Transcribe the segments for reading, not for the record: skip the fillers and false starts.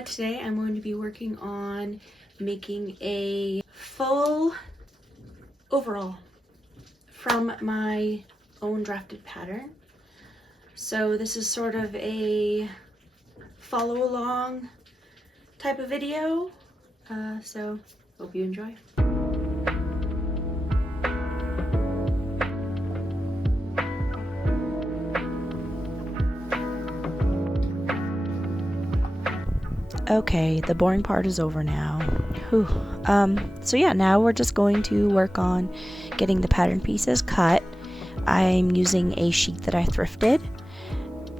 Today I'm going to be working on making a full overall from my own drafted pattern. So this is sort of a follow along type of video, so hope you enjoy. Okay, the boring part is over now. Whew. So yeah, now we're just going to work on getting the pattern pieces cut. I'm using a sheet that I thrifted,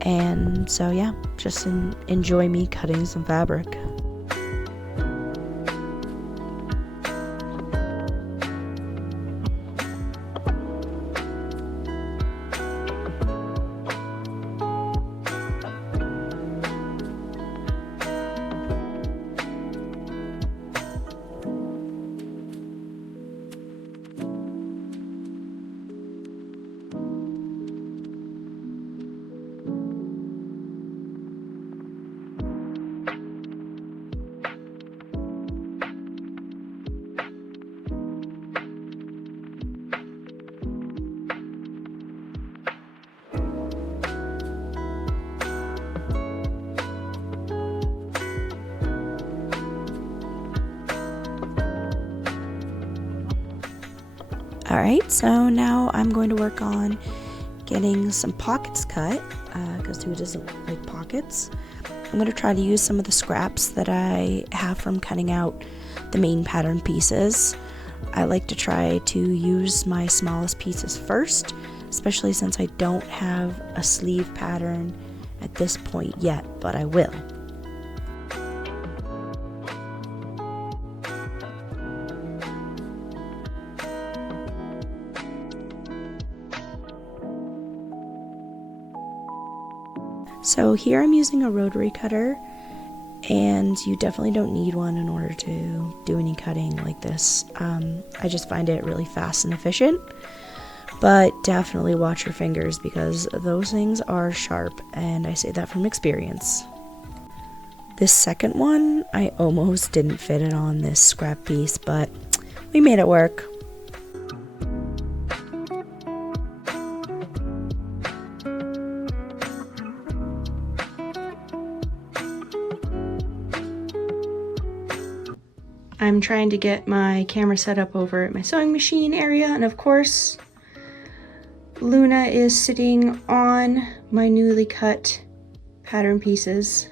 and so yeah, just enjoy me cutting some fabric. Alright, so now I'm going to work on getting some pockets cut, because who doesn't like pockets? I'm going to try to use some of the scraps that I have from cutting out the main pattern pieces. I like to try to use my smallest pieces first, especially since I don't have a sleeve pattern at this point yet, but I will. So here I'm using a rotary cutter, and you definitely don't need one in order to do any cutting like this. I just find it really fast and efficient, but definitely watch your fingers because those things are sharp, and I say that from experience. This second one, I almost didn't fit it on this scrap piece, but we made it work. I'm trying to get my camera set up over at my sewing machine area, and of course Luna is sitting on my newly cut pattern pieces.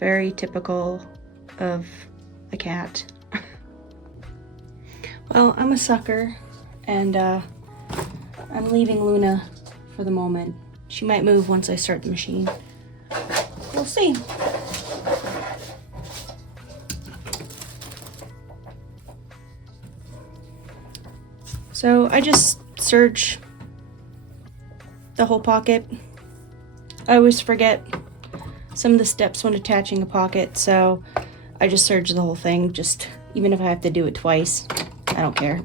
Very typical of a cat. Well, I'm a sucker, and I'm leaving Luna for the moment. She might move once I start the machine. We'll see. So I just serge the whole pocket. I always forget some of the steps when attaching a pocket, so I just serge the whole thing, just even if I have to do it twice. I don't care.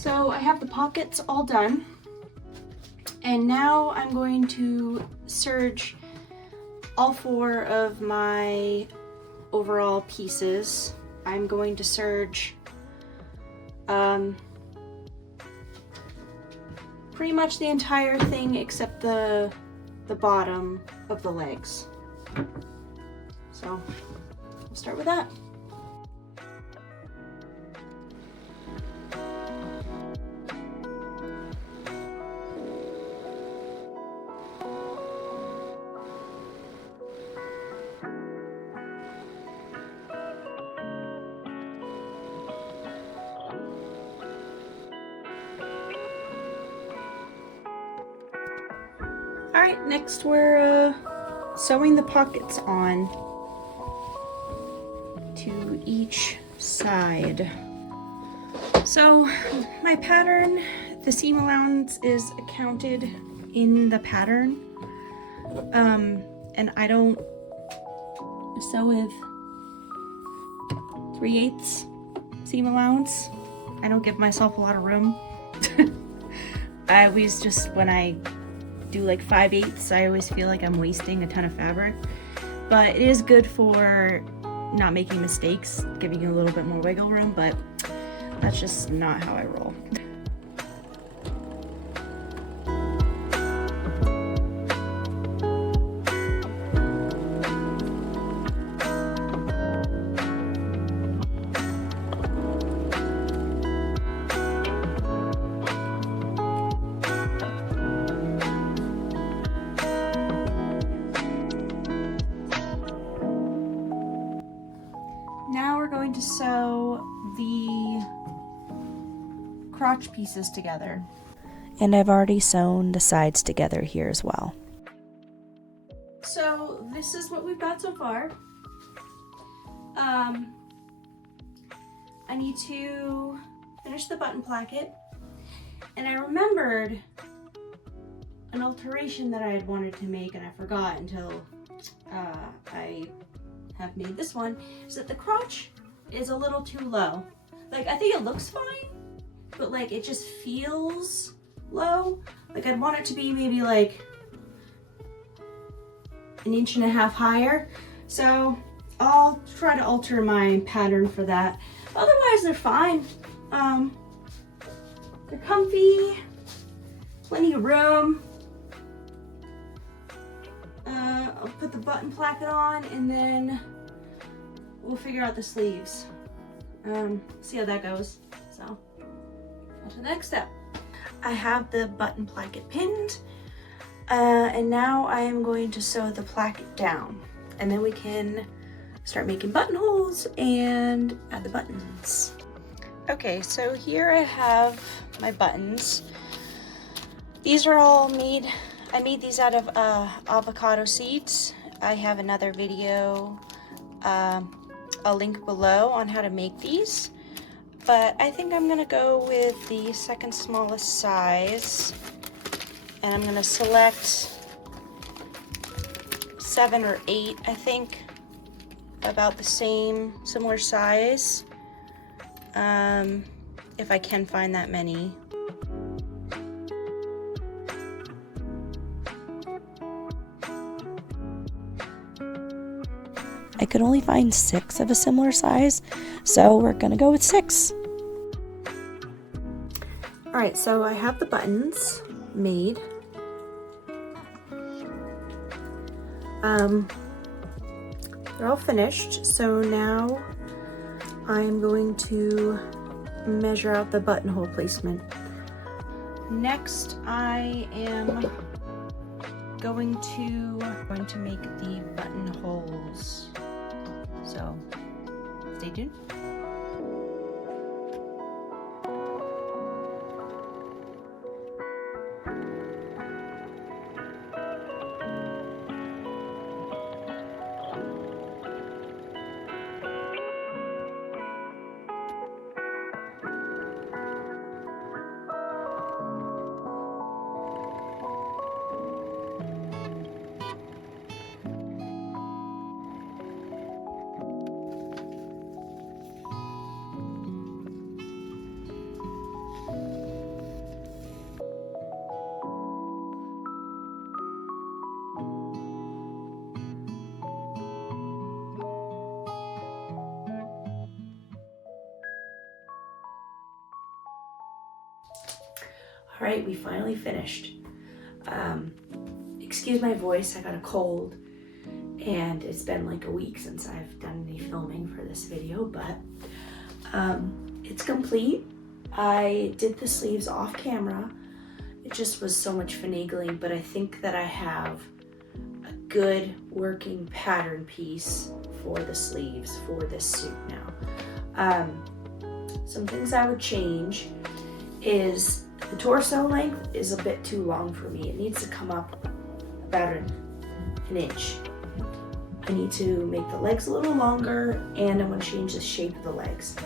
So I have the pockets all done, and now I'm going to serge all four of my overall pieces. I'm going to serge pretty much the entire thing except the bottom of the legs. So we'll start with that. right, next we're sewing the pockets on to each side. So my pattern, the seam allowance is counted in the pattern, and I don't sew with 3/8 seam allowance. I don't give myself a lot of room. I always just, when I do like 5/8, I always feel like I'm wasting a ton of fabric, but it is good for not making mistakes, giving you a little bit more wiggle room, but that's just not how I roll. Now we're going to sew the crotch pieces together. And I've already sewn the sides together here as well. So this is what we've got so far. I need to finish the button placket, and I remembered an alteration that I had wanted to make and I forgot until I have made this one, is that the crotch is a little too low. Like, I think it looks fine, but like it just feels low. Like, I'd want it to be maybe like 1.5 inches higher. So I'll try to alter my pattern for that. Otherwise, they're fine. They're comfy, plenty of room. I'll put the button placket on, and then we'll figure out the sleeves. See how that goes. So, on to the next step. I have the button placket pinned, and now I am going to sew the placket down, and then we can start making buttonholes and add the buttons. Okay, so here I have my buttons. These are all made, I made these out of avocado seeds. I have another video, I'll link below, on how to make these. But I think I'm gonna go with the second smallest size, and I'm gonna select 7 or 8, I think, about the similar size, if I can find that many. I could only find 6 of a similar size, so we're gonna go with 6. All right, so I have the buttons made. They're all finished, so now I'm going to measure out the buttonhole placement. Next, I am going to make the buttonholes. So, stay tuned. All right, we finally finished. Excuse my voice, I got a cold, and it's been like a week since I've done any filming for this video, but it's complete. I did the sleeves off camera. It just was so much finagling, but I think that I have a good working pattern piece for the sleeves for this suit now. Some things I would change is the torso length is a bit too long for me. It needs to come up about an inch. I need to make the legs a little longer, and I'm going to change the shape of the legs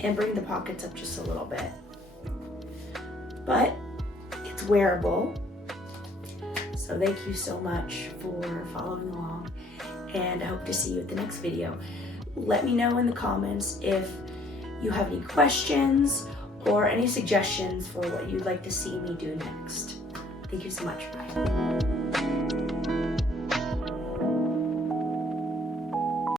and bring the pockets up just a little bit. But it's wearable. So thank you so much for following along, and I hope to see you at the next video. Let me know in the comments if you have any questions or any suggestions for what you'd like to see me do next. Thank you so much. Bye.